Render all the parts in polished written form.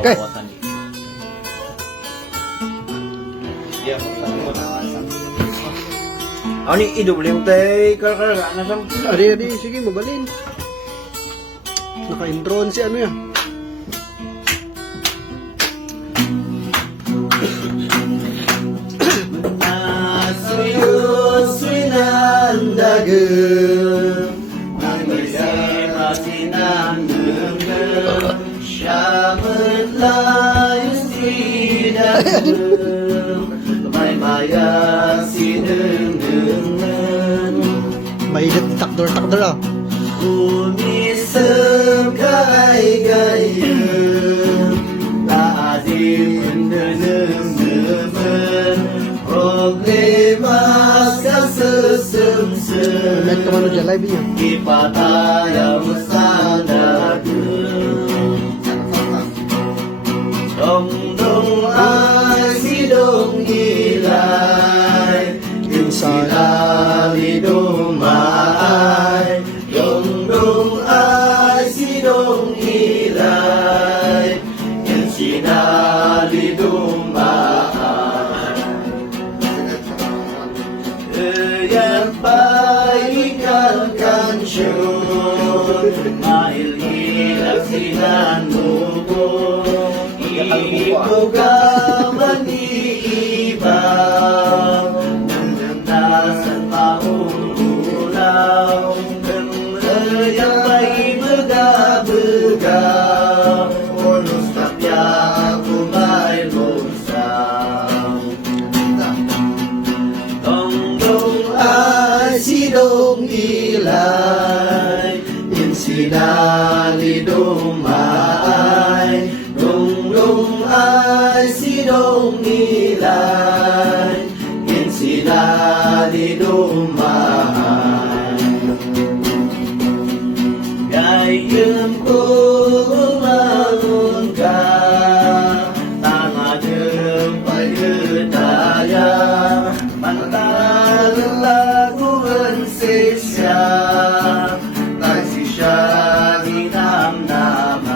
mabawasan eh. Iya, Ano ni i-double yung tay karkaraga na sang. Adi, sige, mabalin. Naka-intron si ano yan. Sinandagem ang sinandagem siya menlayus tinagem may maya sinengengen Mainit takdor-takdor ah. umisem gay-gayem taadim nenengemen problema sesem-sem Live ka mano dyan, live niya. ipatayang sandagen dong-dong ay sidong ilay yung silali dumay dong-dong ay sidong ilay yung silali dumay yang baikan kansyon mahilig sinan mo ikugaman iibaw nandandasan paulaw yang baik bega-bega ulos kapya kumay lusaw dong-dong ay sidong ilay in sinali dumay dong-dong ay sidong ilay in sinali dumay gayem ko umangun ka tangadem pagedaya pantalan laguan sisya kasi siya dinamnaman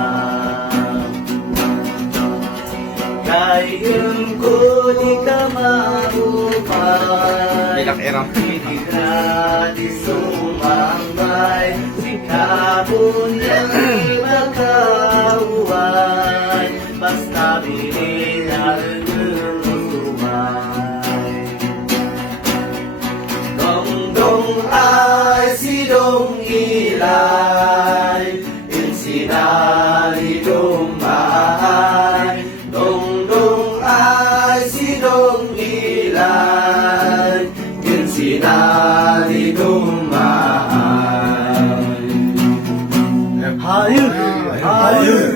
gayem ko di ka maupay hindi ka di sumambay sikapon yan di magkauway basta binilal sumay dong-dong ay sidong ilay in sinali dumay dong-dong ay sidong ilay in sinali dumay hayır hayır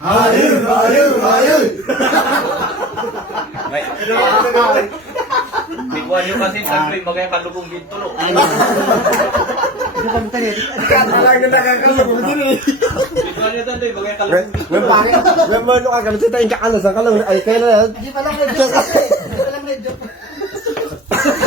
hayır hayır hayır Ikuan nyo kasi sa tuwing magaya kalubong dito lo. Kaya talaga nakakalabog din eh. Ikuan nyo tanto magaya kalubong dito. May pare, may mga luka ka, nasita yung kakalasan ka lang, ay kailan. Di pa lang medyo.